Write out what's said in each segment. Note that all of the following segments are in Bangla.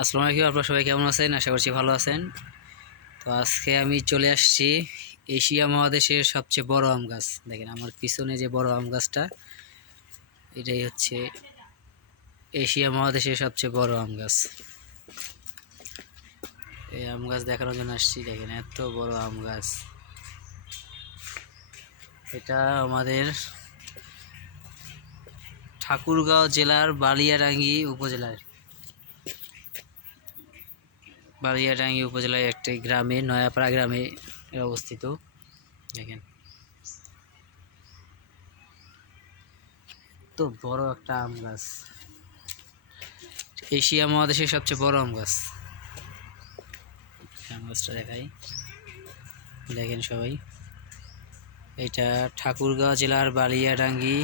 আসসালামু আলাইকুম। আপনারা সবাই কেমন আছেন? আশা করছি ভালো আছেন। তো আজকে আমি চলে আসছি এশিয়া মহাদেশের সবচেয়ে বড় আম গাছ। দেখেন আমার পিছনে যে বড় আম গাছটা, এটাই হচ্ছে এশিয়া মহাদেশের সবচেয়ে বড় আম গাছ। এই আম গাছ দেখানোর জন্য আসছি। দেখেন এত বড় আম গাছ। এটা আমাদের ঠাকুরগাঁও জেলার বালিয়াডাঙ্গি উপজেলায় একটি গ্রামে, নয়াপাড়া গ্রামে অবস্থিত। দেখেন তো বড় একটা আম গাছ, এশিয়া মহাদেশের সবচেয়ে বড় আম গাছ। আম গাছটা দেখাই, দেখেন সবাই। এটা ঠাকুরগাঁও জেলার বালিয়াডাঙ্গি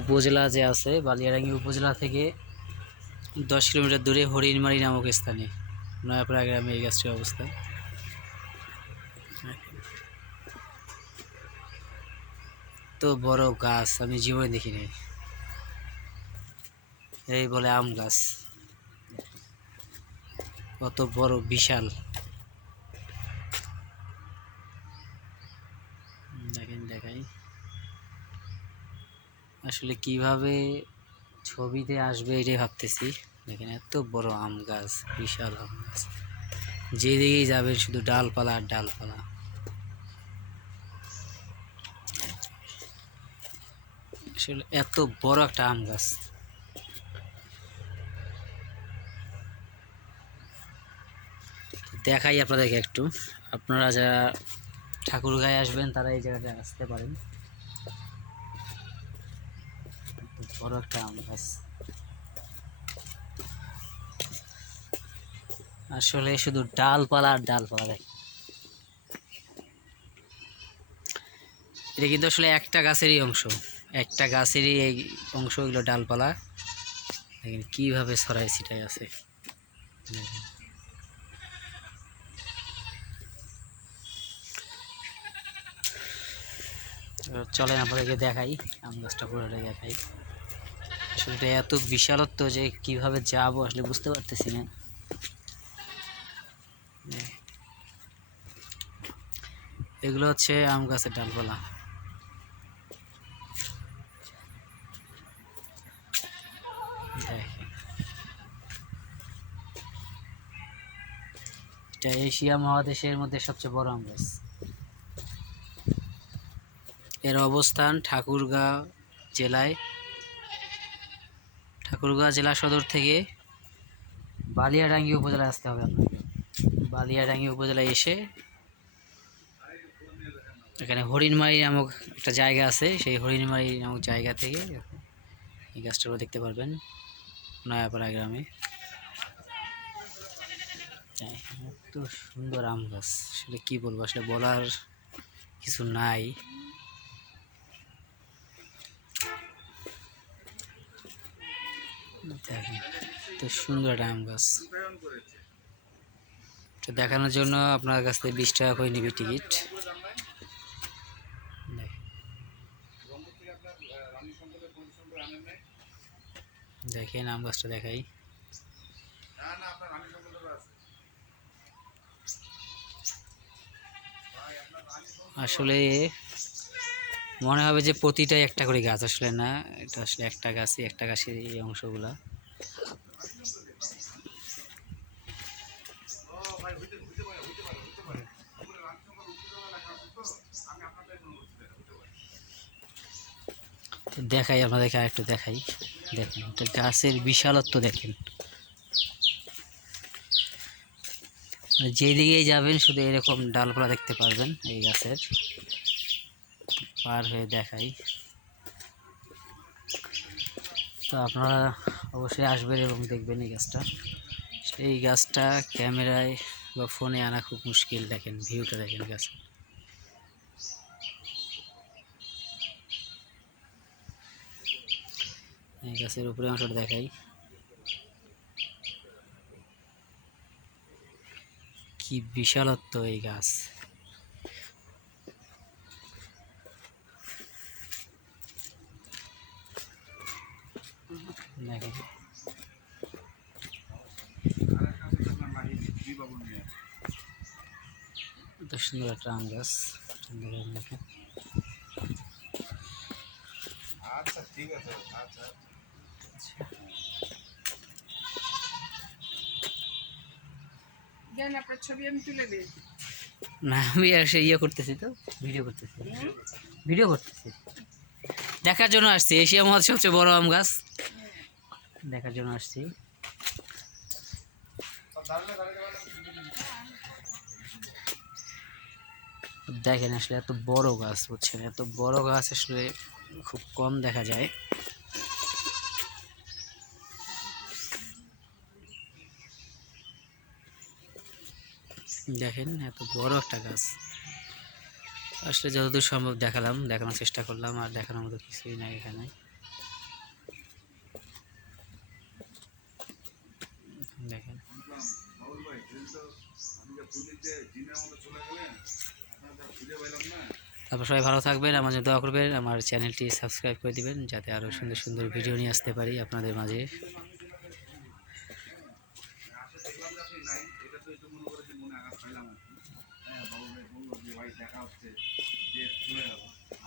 উপজেলা যে আছে, বালিয়াডাঙ্গি উপজেলা থেকে 10 কিলোমিটার দূরে হরিণমারি নামক স্থানে নয়াপাড়া গ্রামে এই গাছটির অবস্থান। তো বড় গাছ আমি জীবনে দেখিনি, এই বলে আম গাছ। কত বড়, বিশাল। দেখেন দেখাই, আসলে কিভাবে ছবিতে আসবে এটাই ভাবতেছি। দেখেন এত বড় আম গাছ, বিশাল আম গাছ, যেদিকেই যাবেন শুধু ডালপালা আর ডালপালা। আসলে এত বড় একটা আম গাছ। দেখাই আপনাদেরকে একটু। আপনারা যারা ঠাকুরগাঁয়ে আসবেন তারা এই জায়গাটা আসতে পারেন। বড় একটা আম গাছ, আসলে শুধু ডালপালা আর ডালপালা। দেখ, এটা কিন্তু আসলে একটা গাছেরই অংশ, একটা গাছেরই এই অংশ, এগুলো ডালপালা। দেখেন কিভাবে ছড়াই ছিটাই আছে। দেখেন। চলেন আপনাদেরকে দেখাই, আম গাছটা পুরোটা দেখাই। আসলে এটা এত বিশালত্ব যে কিভাবে যাবো আসলে বুঝতে পারতেছি না। এগুলো হচ্ছে আম গাছের ডালপালা। দেখেন, এটা এশিয়া মহাদেশের মধ্যে সবচেয়ে বড় আম গাছ। এর অবস্থান ঠাকুরগাঁও জেলা সদর থেকে বালিয়াডাঙ্গি উপজেলায় আসতে হবে আপনাকে। বালিয়াডাঙ্গি উপজেলায় এসে এখানে হরিণমারি নামক একটা জায়গা আছে, সেই হরিণমারি নামক জায়গা থেকে এই গাছটা দেখতে পারবেন নয়াপাড়া গ্রামে। এত সুন্দর আম গাছ, আসলে কি বলবো, আসলে বলার কিছু নাই। দেখেন এত সুন্দর একটা আম গাছ। তো দেখানোর জন্য আপনার কাছ থেকে 20 টাকা করে নিবে টিকিট। দেখেন আম গাছটা দেখাই। আসলে মনে হবে যে প্রতিটাই একটা করে গাছ, আসলে না, এটা আসলে একটা গাছই, একটা গাছের এই অংশগুলা। দেখাই আপনাদেরকে আরেকটু দেখাই। দেখেন এটা গাছের বিশালত্ব দেখেন, যেদিকেই যাবেন শুধু এরকম ডালপালা দেখতে পারবেন এই গাছের। পার হয়ে দেখাই। তো আপনারা অবশ্যই আসবেন এবং দেখবেন এই গাছটা। এই গাছটা ক্যামেরায় বা ফোনে আনা খুব মুশকিল। দেখেন ভিউটা, দেখেন গাছের। এই গাছের উপরে অংশটা দেখাই, কি বিশালত্ব এই গাছ। দেখেন সুন্দর একটা আম গাছ। আচ্ছা ঠিক আছে, আচ্ছা দেন আপনার ছবি আমি তুলে দিই। না আমি এসে ইয়ে করতেছি, তো ভিডিও করতেছি, দেখার জন্য আসছি। এশিয়া মহাদেশের সবচেয়ে বড় আম গাছ দেখার জন্য আসছি। দেখেন আসলে এত বড় গাছ, বুঝছেন, এত বড় গাছ আসলে খুব কম দেখা যায়। দেখেন এত বড় একটা গাছ, আসলে যতদূর সম্ভব দেখানোর চেষ্টা করলাম, আর দেখানোর মতো কিছুই নাই এখানে। দেখেন, তারপর সবাই ভালো থাকবেন, আমার জন্য দোয়া করবেন, আমার চ্যানেলটি সাবস্ক্রাইব করে দিবেন যাতে আরও সুন্দর সুন্দর ভিডিও নিয়ে আসতে পারি আপনাদের মাঝে।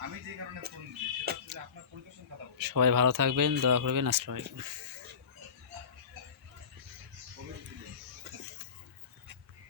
আমি যে কারণে ফোন দিচ্ছি সেটা হচ্ছে যে আপনার পরিদর্শন খাতা বলুন। সবাই ভালো থাকবেন, দোয়া করবেন। আসসালামু আলাইকুম।